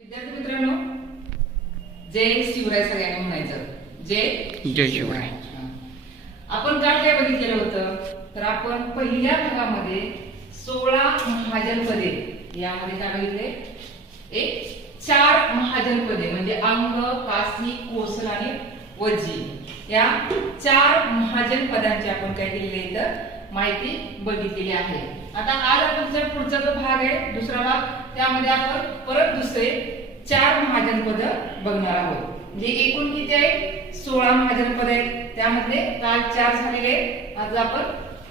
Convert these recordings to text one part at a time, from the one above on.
विद्यार्थी मित्रांनो, जय शिवराय सगळ्यांनी म्हणायचं. जय शिवराय. आपण काल काय बघितलेलं होतं, तर आपण पहिल्या भागामध्ये 16 महाजनपदे, यामध्ये काय बघितले, एक 4 महाजनपदे म्हणजे अंग, कासी, कोसल आणि वज्जी, या 4 महाजनपदांची आपण काय केलेली इथं माहिती बघितलेली आहे. आता आज आपण जर पुढचा जो भाग आहे, दुसरा भाग, त्यामध्ये आपण परत दुसरे 4 महाजनपद बघणार आहोत. म्हणजे एकूण किती आहे, 16 महाजनपद आहेत. त्यामध्ये काल 4 झालेले, आज आपण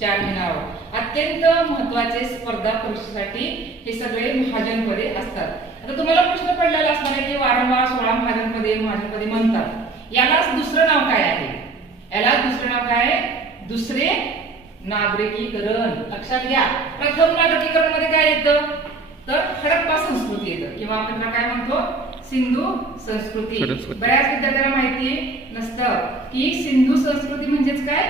4 घेणार आहोत. अत्यंत महत्त्वाचे स्पर्धा परीक्षेसाठी हे सगळे महाजनपदे असतात. आता तुम्हाला प्रश्न पडलेला असणार आहे की वारंवार 16 महाजनपदे म्हणतात, यालाच दुसरं नाव काय आहे? याला दुसरं नाव काय आहे? दुसरे नागरिकीकरण. लक्षात घ्या, प्रथम नागरिकीकरण मध्ये काय येतं, तर हडप्पा संस्कृती येतं, किंवा आपण काय म्हणतो, सिंधू संस्कृती. बऱ्याच विद्यार्थ्यांना माहिती नसतं की सिंधू संस्कृती म्हणजेच काय,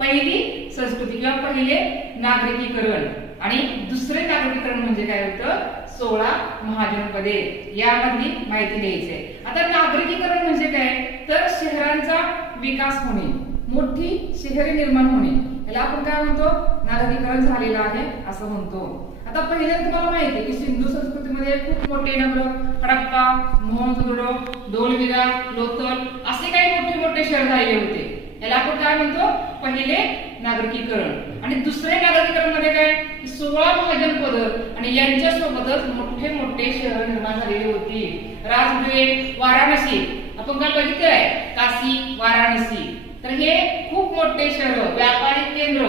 पहिली संस्कृती किंवा पहिले नागरिकीकरण. आणि दुसरे नागरिकीकरण म्हणजे काय होतं, 16 महाजनपदे, यामधली माहिती द्यायची आहे. आता नागरिकीकरण म्हणजे काय, तर शहरांचा विकास होणे, मोठी शहरे निर्माण होणे, याला आपण काय म्हणतो, नागरिकीकरण झालेलं आहे असं म्हणतो. आता पहिल्यांदा तुम्हाला माहिती आहे की सिंधू संस्कृतीमध्ये खूप मोठे नगर, हडप्पा, मोहनजोदडो, धोलविरा, लोथल असे काही मोठे मोठे शहर झालेले होते. याला आपण काय म्हणतो, पहिले नागरिकीकरण. आणि दुसरे नागरिकीकरण मध्ये काय, 16 महाजनपद आणि यांच्या सोबतच मोठे मोठे शहर निर्माण झालेली होती. राजगृहे, वाराणसी, आपण काय बघितलंय, काशी, वाराणसी, तर हे खूप मोठे शहर, व्यापारी केंद्र,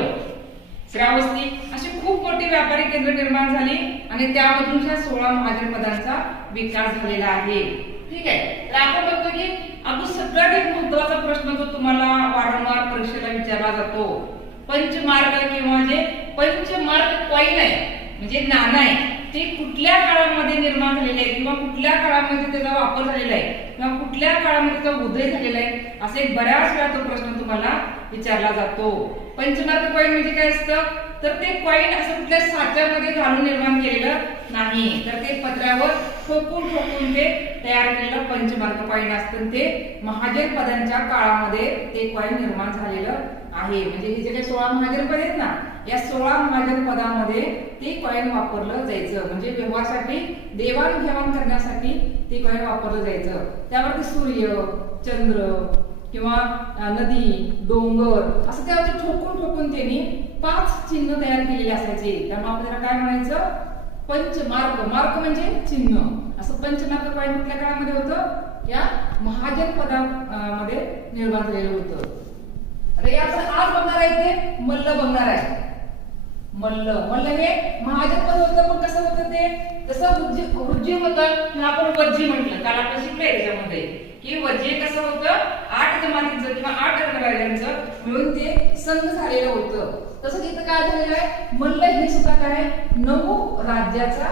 श्रावस्ती, अशी खूप मोठी व्यापारी केंद्र निर्माण झाली आणि त्यामधून ह्या 16 महाजनपदांचा विकास झालेला आहे. ठीक आहे. तर आपण बघतो की अगदी सगळ्यात एक महत्त्वाचा प्रश्न जो तुम्हाला वारंवार परीक्षेला विचारला जातो, पंचमार्क किंवा जे पंचमार्क कॉइन आहे म्हणजे नाणं आहे, ते कुठल्या काळामध्ये निर्माण झालेले आहे किंवा कुठल्या काळामध्ये त्याचा वापर झालेला आहे किंवा कुठल्या काळामध्ये त्याचा उदय झालेला आहे, असे बऱ्याच वेळा तो प्रश्न तुम्हाला विचारला जातो. पंचमार्क कॉइन म्हणजे काय असतं, तर ते कॉइन असं कुठल्या साच्यामध्ये घालून निर्माण केलेलं नाही, तर ते पत्र्यावर ठोकून ठोकून ते तयार केलेलं पंचमार्क कॉइन असतं. ते महाजनपदांच्या काळामध्ये ते कॉइन निर्माण झालेलं आहे. म्हणजे हे जे काही 16 महाजनपद आहेत ना, या 16 महाजनपदामध्ये ते कॉइन वापरलं जायचं. म्हणजे व्यवहारासाठी, देवाणघेवाण करण्यासाठी ते कॉइन वापरलं जायचं. त्यावरती सूर्य, चंद्र किंवा नदी, डोंगर असं त्यावरती ठोकून ठोकून त्यांनी 5 चिन्ह तयार केलेले असायचे. त्यामुळे आपण त्याला काय म्हणायचं, पंचमार्क. मार्क म्हणजे चिन्ह. असं पंचमार्क कॉइन कुठल्या काळामध्ये होतं, या महाजनपदामध्ये निर्माण झालेलं होतं. अरे आपण आज बघणार आहे ते मल्ल बघणार आहे. मल्ल हे महाजनपद होतं, पण कसं होतं ते, कसं वज्जी होतं, आपण वज्जी म्हटलं. काल आपण शिकलोय त्याच्यामध्ये की वज्जी कसं होतं, 8 जमातींचं किंवा 8 रणराजांचं मिळून ते संघ झालेलं होतं. तसंच इथं काय झालेलं आहे, मल्ल हे सुद्धा काय, 9 राज्याचा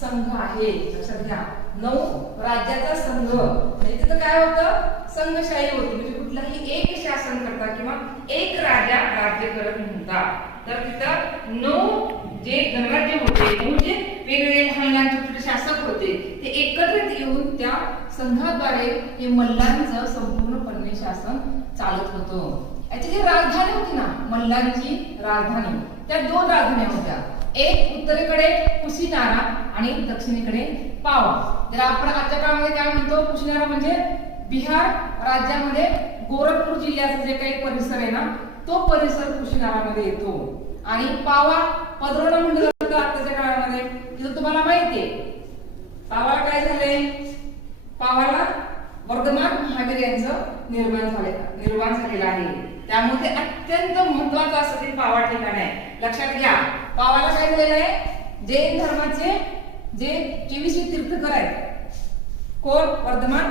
संघ आहे. लक्षात घ्या, 9 राज्याचा संघ. म्हणजे तिथं काय होतं, संघशाही होती. म्हणजे कुठलाही एक शासनकर्ता किंवा एक राजा राज्य करत नव्हता. तर तिथं 9 जे गणराज्य होते, म्हणजे वेगवेगळे लहान छोटे शासक होते, ते एकत्रित येऊन त्या संघाद्वारे हे मल्लांचं संपूर्णपणे शासन चालत होतं. याची जी राजधानी होती ना, मल्लांची राजधानी, त्या 2 राजधान्या होत्या. एक उत्तरेकडे कुशीनारा आणि दक्षिणेकडे पावा. ज्याला आपण आजच्या काळामध्ये काय म्हणतो, कुशीनारा म्हणजे बिहार राज्यामध्ये गोरखपूर जिल्ह्याचा जे काही परिसर आहे ना, तो परिसर कुशीनारामध्ये येतो. आणि पावा पदरोडा म्हणलं जातं आताच्या काळामध्ये. तिथं तुम्हाला माहितीये पावाला काय झालंय, पावाला वर्धमान महावीर यांचं निर्माण झालेलं आहे. त्यामुळे ते अत्यंत महत्वाचं असं ते पावा ठिकाण आहे. लक्षात घ्या, पावाला काय झालेलं आहे, जैन धर्माचे जे 24 तीर्थकर आहेत, कोण, वर्धमान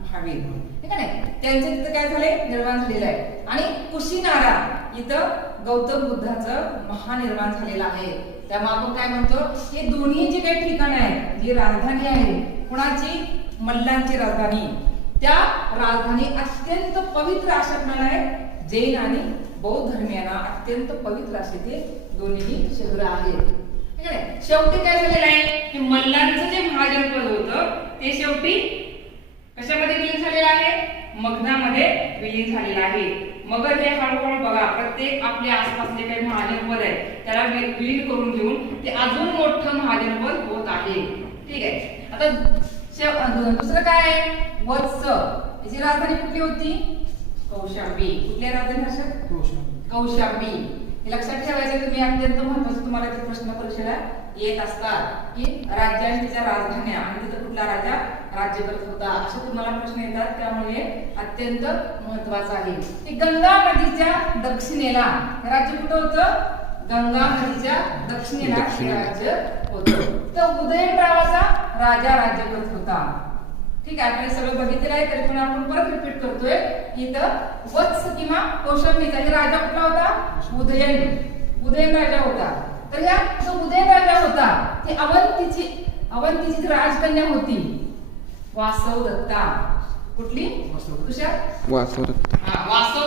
महावीर, ठीक आहे, त्यांचं तिथं काय झालंय, निर्माण झालेलं आहे. आणि कुशीनारा इथं गौतम बुद्धाचं महानिर्माण झालेलं आहे. त्यामुळे आपण काय म्हणतो, हे दोन्ही जे काही ठिकाण आहेत, जी राजधानी आहे कुणाची, मल्लांची राजधानी, त्या राजधानी अत्यंत पवित्र अशा म्हणाले, जैन आणि बौद्ध धर्मियांना अत्यंत पवित्र असे ते दोन्ही शहर आहेत. शेवटी काय झालेलं आहे की मल्लांचं जे महाजनपद होतं ते शेवटी कशामध्ये विलीन झालेलं आहे? मगधामध्ये विलीन झालेलं आहे. मगध हे हळूहळू बघा प्रत्येक आपल्या आसपासले काही महाजनपद आहे त्याला विलीन करून घेऊन ते अजून मोठं महाजनपद होत आहे. ठीक आहे. आता दुसरं काय आहे? वत्स. याची राजधानी कुठली होती? कौशांबी. कुठल्या राजधानी भाषा? कौशांबी. हे लक्षात ठेवायचं तुम्ही, अत्यंत महत्त्वाचं तुम्हाला ते प्रश्न परीक्षेला येत असतात की राज्यांच्या राजधान्या आणि तिथं कुठला राजा राज्य करत होता असे तुम्हाला प्रश्न येतात. त्यामुळे अत्यंत महत्त्वाचं आहे. की गंगा नदीच्या दक्षिणेला राज्य कुठं होतं? गंगा नदीच्या दक्षिणेला हे राज्य होतं. तर उदयन नावाचा राजा राज्य करत होता. ठीक आहे. आपण सगळं बघितलेलं आहे तरी पण आपण परत रिपीट करतोय. इथं वत्स किंवा कौशांबीचा हे राजा कुठला होता? उदयन राजा होता. तर या जो उदयन राजा होता ते अवंतीची राजकन्या होती वासव दत्ता. कुठली? वासव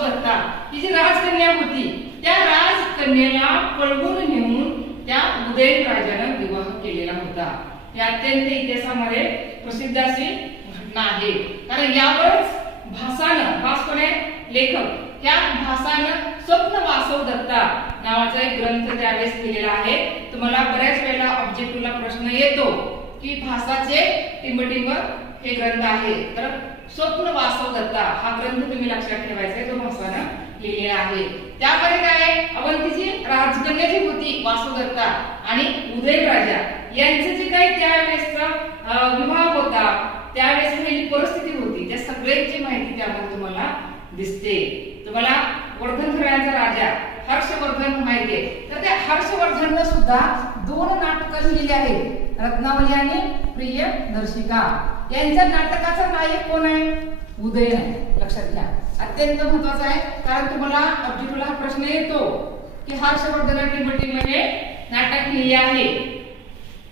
दत्ता ही जी राजकन्या होती त्या राजकन्याला पळवून नेऊन त्या उदयन राजानं विवाह केलेला होता. ही अत्यंत इतिहासामध्ये प्रसिद्ध अशी घटना आहे. कारण यावरच भास कोण आहे? लेखक. त्या भासानं स्वप्न वासव दत्ता नावाचा एक ग्रंथ त्यावेळेस लिहिलेला आहे. तुम्हाला बऱ्याच वेळेला ऑब्जेक्टिव्हला प्रश्न येतो की भासाचे टिंबटिंब हे ग्रंथ आहे. तर स्वप्न वासव दत्ता हा ग्रंथ तुम्ही लक्षात ठेवायचा आहे, जो भासानं लिहिलेला आहे. त्यामध्ये काय? अवंतीची राजकन्या जी होती वासव दत्ता आणि उदयन राजा यांचे जे काही त्यावेळेसचा विवाह होता त्यावेळेस जी परिस्थिती होती त्या सगळ्यांची माहिती त्यामध्ये तुम्हाला दिसते. तुम्हाला वर्धन घराण्याचा राजा हर्षवर्धन माहिती आहे. तर त्या हर्षवर्धननं सुद्धा 2 नाटकं लिहिली आहेत, रत्नावली आणि प्रियदर्शिका. यांच्या नाटकाचा नायक कोण आहे? उदयन आहे. लक्षात घ्या, अत्यंत महत्वाचा आहे. कारण तुम्हाला ऑब्जेक्टिव्हला हा प्रश्न येतो की हर्षवर्धन टिंबटिंब हे नाटक लिहिले आहे,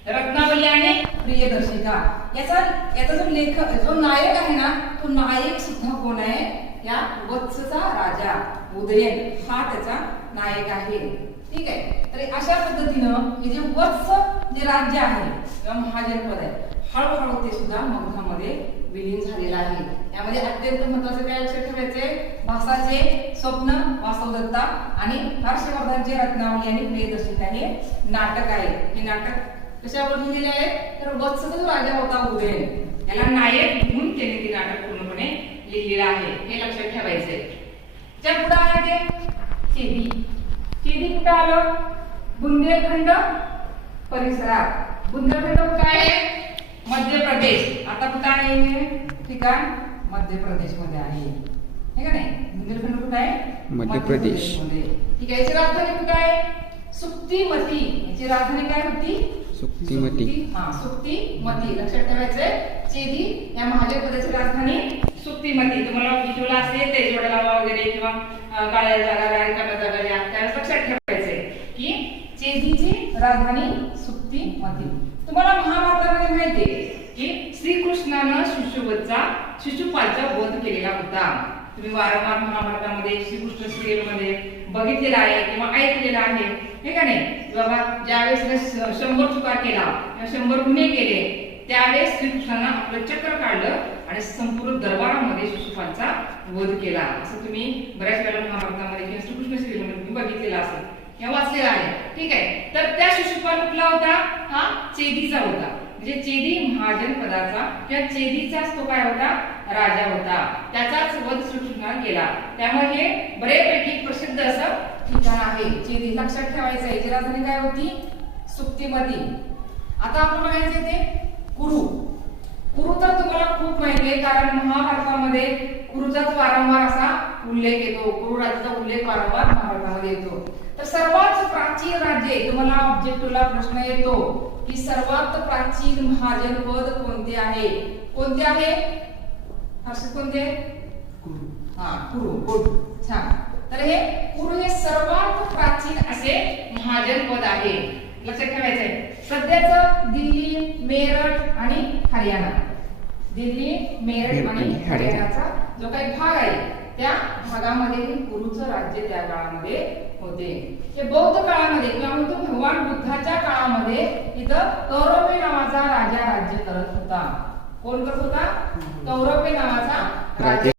रत्नावली आणि प्रियदर्शिका. याचा जो लेखक जो नायक आहे ना तो नायक सुद्धा कोण आहे? या वत्सचा राजा उदयन हा त्याचा नायक आहे. ठीक आहे. तर अशा पद्धतीनं हे जे वत्स जे राज्य आहे किंवा महाजनपद आहे हळूहळू ते सुद्धा मगधामध्ये विलीन झालेलं आहे. यामध्ये अत्यंत महत्वाचं काय लक्षात ठेवायचे? भासाचे स्वप्न वासव दत्ता आणि हर्षवर्धनचे रत्नावली आणि प्रियदर्शिका हे नाटक आहे. हे नाटक कशावर लिहिलेले आहे? तर वत्सचा जो राजा होता उदयन याला नायक म्हणून त्याने ते नाटक पूर्णपणे लिहिलेलं आहे. हे लक्षात ठेवायचंय. त्या पुढे आहे चेदी. चेदी कुठं आलं? बुंदेलखंड परिसरात. बुंदेलखंड कुठं आहे? मध्य प्रदेश. आता कुठं आहे ठिकाण? मध्य प्रदेश मध्ये आहे. हे का नाही? बुंदेलखंड कुठं आहे? मध्य प्रदेश. ठीक आहे. याची राजधानी कुठं आहे? सुक्तीमती. याची राजधानी काय होती? सुक्तीमती. सुक्तीमती. लक्षात ठेवायचंय. चेदी या महाजनपदाची राजधानी सुक्तीमती. तुम्हाला विजुला असेल तेजवडा लावा वगैरे किंवा काळ्या जागा रिकाम्या जागा या त्यावेळेस लक्षात ठेवायचंय की चेदीची राजधानी सुक्तीमती. तुम्हाला महाभारतामध्ये माहितीये की श्रीकृष्णानं शिशुपालचा वध केलेला होता. तुम्ही वारंवार महाभारतामध्ये श्रीकृष्ण सिरियल मध्ये बघितलेला आहे किंवा ऐकलेला आहे. हे का नाही? बाबा ज्यावेळेस 100 चुका केला 100 गुन्हे केले त्यावेळेस श्रीकृष्णानं आपलं चक्र काढलं आणि संपूर्ण दरबारामध्ये शिशुपालचा वध केला. असं तुम्ही बऱ्याच वेळा महाभारतामध्ये किंवा श्रीकृष्ण सिरियल मध्ये तुम्ही बघितलेला असेल किंवा वाचलेला आहे. ठीक आहे. तर त्या शिशुपाल कुठला होता? हा चेदीचा होता. म्हणजे चेदी महाजनपदाचा किंवा चेदीचाच तो काय होता? राजा होता. त्याचाच वध श्रीकृष्णाने केला. त्यामुळे हे बरेपैकी प्रसिद्ध असं ठिकाण आहे चेदी. लक्षात ठेवायचं. याची राजधानी काय होती? सुक्तीमती. आता आपण बघायचं ते कुरु. कुरु तर तुम्हाला खूप माहिती आहे कारण महाभारतामध्ये कुरुचाच वारंवार असा उल्लेख येतो. कुरु राज्याचा उल्लेख वारंवार महाभारतामध्ये येतो. तर सर्वात प्राचीन राज्य तुम्हाला ऑब्जेक्टिव्हला प्रश्न येतो की सर्वात प्राचीन महाजनपद कोणते आहे? कोणते आहे? हर्षद कोणते? कुरु. छान. तर हे कुरु हे सर्वात प्राचीन असे महाजनपद आहे. लक्षात ठेवायचंय. सध्याचं दिल्ली, मेरठ आणि हरियाणा. दिल्ली, मेरठ आणि हरियाणाचा जो काही भाग आहे त्या भागामध्ये कुरुचं राज्य त्या काळामध्ये होते. हे बौद्ध काळामध्ये किंवा म्हणतो भगवान बुद्धाच्या काळामध्ये इथं कौरवे नावाचा राजा राज्य करत होता. कोण करत होता? कौरवे नावाचा राज्य